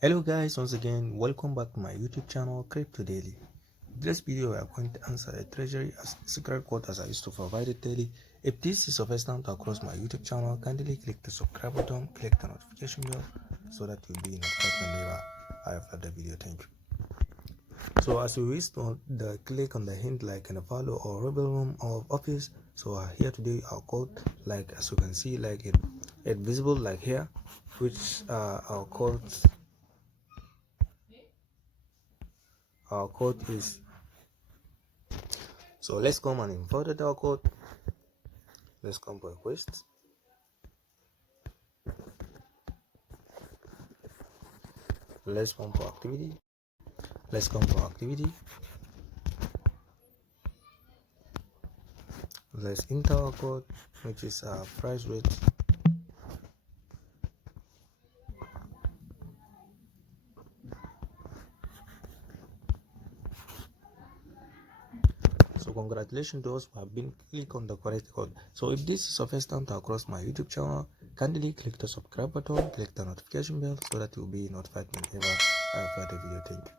Hello guys, once again welcome back to my YouTube channel Crypto Daily. In this video we are going to answer a treasury secret code as I used to provide it daily. If this is your first time to across my YouTube channel, kindly click the subscribe button, click the notification bell so that you'll be notified whenever I upload the video. Thank you. So as you wish to click on the hint like in a follow or rebel room or office. So here today our code, like as you can see, like it visible like here, which our code is. So let's come and import our code. Let's come for request. Let's come for activity. Let's come for activity. Let's enter our code, which is price rate. So congratulations to us who have been click on the correct code. So if this is your first time to across my YouTube channel, kindly click the subscribe button, click the notification bell so that you'll be notified whenever I upload a video. Thank you.